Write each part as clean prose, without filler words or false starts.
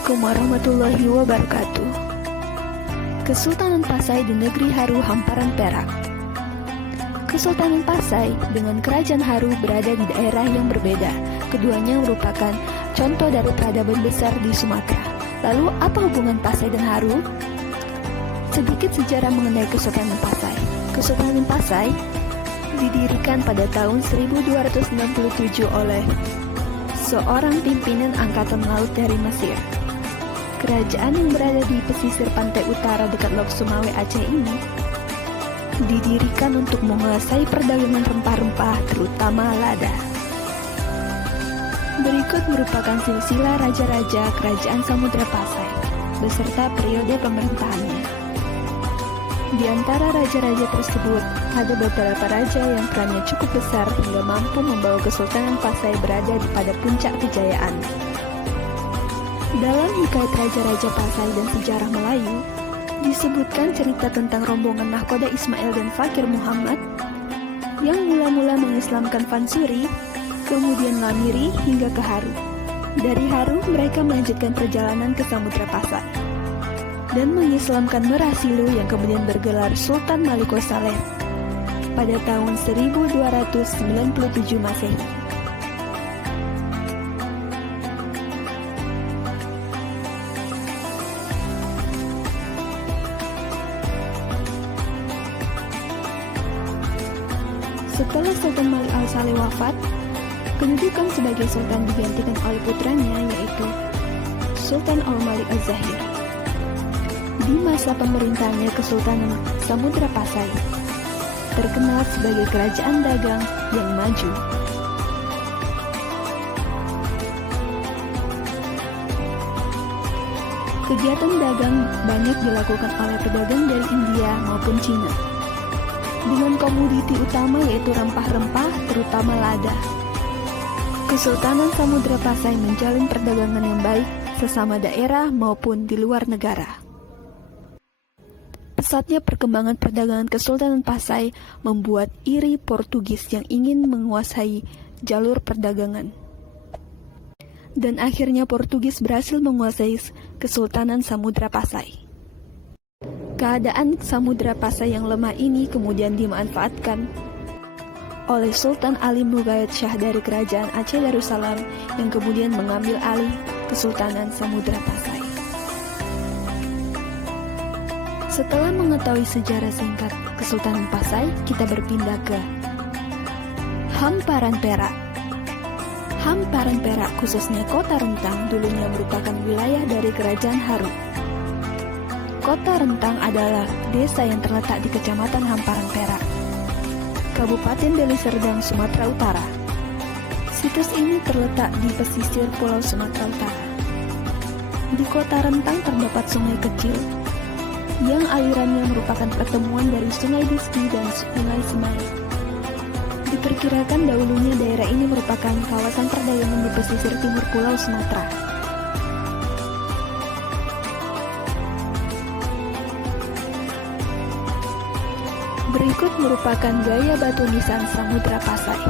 Assalamualaikum warahmatullahi wabarakatuh. Kesultanan Pasai di negeri Haru hamparan Perak. Kesultanan Pasai dengan Kerajaan Haru berada di daerah yang berbeda. Keduanya merupakan contoh dari peradaban besar di Sumatera. Lalu apa hubungan Pasai dan Haru? Sedikit sejarah mengenai Kesultanan Pasai. Kesultanan Pasai didirikan pada tahun 1297 oleh seorang pimpinan angkatan laut dari Mesir. Kerajaan yang berada di pesisir pantai utara dekat Lok Sumawe Aceh ini didirikan untuk menguasai perdagangan rempah-rempah, terutama lada. Berikut merupakan silsilah raja-raja Kerajaan Samudra Pasai beserta periode pemerintahannya. Di antara raja-raja tersebut, ada beberapa raja yang perannya cukup besar hingga mampu membawa Kesultanan Pasai berada pada puncak kejayaan. Dalam hikayat Raja-Raja Pasai dan Sejarah Melayu, disebutkan cerita tentang rombongan nahkoda Ismail dan Fakir Muhammad yang mula-mula mengislamkan Fansuri, kemudian Lamiri hingga ke Haru. Dari Haru, mereka melanjutkan perjalanan ke Samudra Pasai dan mengislamkan Merah Silu yang kemudian bergelar Sultan Maliko Saleh pada tahun 1297 Masehi. Setelah Sultan Malik Al-Saleh wafat, kedudukan sebagai sultan digantikan oleh putranya, yaitu Sultan Al-Malik Az-Zahir. Di masa pemerintahannya, Kesultanan Samudra Pasai terkenal sebagai kerajaan dagang yang maju. Kegiatan dagang banyak dilakukan oleh pedagang dari India maupun Cina, dengan komoditi utama yaitu rempah-rempah, terutama lada. Kesultanan Samudra Pasai menjalin perdagangan yang baik sesama daerah maupun di luar negara. Pesatnya perkembangan perdagangan Kesultanan Pasai membuat iri Portugis yang ingin menguasai jalur perdagangan. Dan akhirnya Portugis berhasil menguasai Kesultanan Samudra Pasai. Keadaan Samudra Pasai yang lemah ini kemudian dimanfaatkan oleh Sultan Ali Mughayat Shah dari Kerajaan Aceh Darussalam yang kemudian mengambil alih Kesultanan Samudra Pasai. Setelah mengetahui sejarah singkat Kesultanan Pasai, kita berpindah ke hamparan Perak. Hamparan Perak, khususnya Kota Rentang, dulunya merupakan wilayah dari Kerajaan Haru. Kota Rentang adalah desa yang terletak di Kecamatan Hamparan Perak, Kabupaten Deli Serdang, Sumatera Utara. Situs ini terletak di pesisir Pulau Sumatera Utara. Di Kota Rentang terdapat sungai kecil yang alirannya merupakan pertemuan dari Sungai Diski dan Sungai Semai. Diperkirakan dahulunya daerah ini merupakan kawasan perdagangan di pesisir timur Pulau Sumatera. Berikut merupakan gaya batu nisan Samudra Pasai.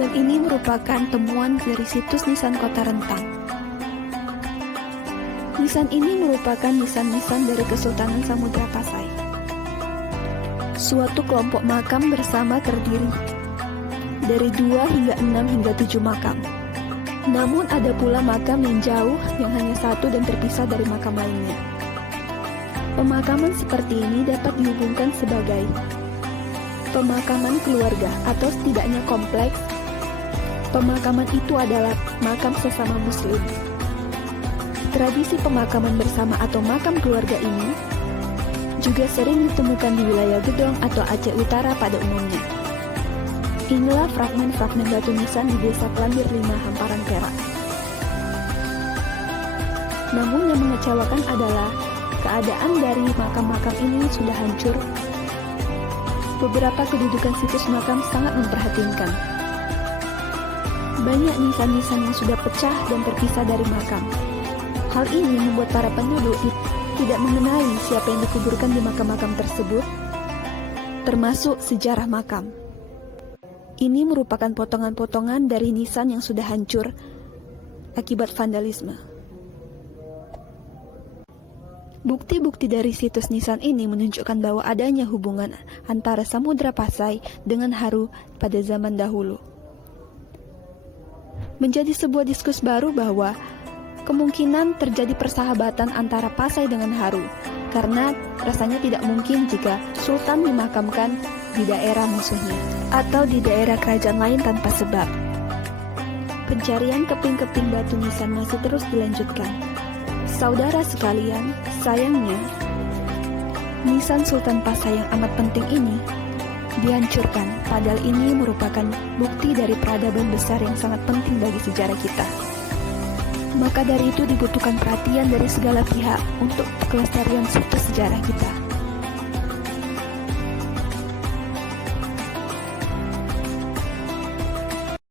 Dan ini merupakan temuan dari situs nisan Kota Rentang. Nisan ini merupakan nisan-nisan dari Kesultanan Samudra Pasai. Suatu kelompok makam bersama terdiri dari 2 hingga 6 hingga 7 makam. Namun ada pula makam yang jauh yang hanya satu dan terpisah dari makam lainnya. Pemakaman seperti ini dapat dihubungkan sebagai pemakaman keluarga atau setidaknya kompleks. Pemakaman itu adalah makam sesama muslim. Tradisi pemakaman bersama atau makam keluarga ini juga sering ditemukan di wilayah Gedong atau Aceh Utara pada umumnya. Inilah fragmen-fragmen batu nisan di Desa Kelambir 5 Hamparan Perak. Namun yang mengecewakan adalah keadaan dari makam-makam ini sudah hancur. Beberapa kedudukan situs makam sangat memprihatinkan. Banyak nisan-nisan yang sudah pecah dan terpisah dari makam. Hal ini membuat para penduduk tidak mengenali siapa yang dikuburkan di makam-makam tersebut termasuk sejarah makam. Ini merupakan potongan-potongan dari nisan yang sudah hancur akibat vandalisme. Bukti-bukti dari situs nisan ini menunjukkan bahwa adanya hubungan antara Samudra Pasai dengan Haru pada zaman dahulu. Menjadi sebuah diskus baru bahwa kemungkinan terjadi persahabatan antara Pasai dengan Haru, karena rasanya tidak mungkin jika Sultan dimakamkan di daerah musuhnya atau di daerah kerajaan lain tanpa sebab. Pencarian keping-keping batu nisan masih terus dilanjutkan. Saudara sekalian, sayangnya, nisan Sultan Pasai yang amat penting ini dihancurkan, padahal ini merupakan bukti dari peradaban besar yang sangat penting bagi sejarah kita. Maka dari itu dibutuhkan perhatian dari segala pihak untuk kelestarian situs sejarah kita.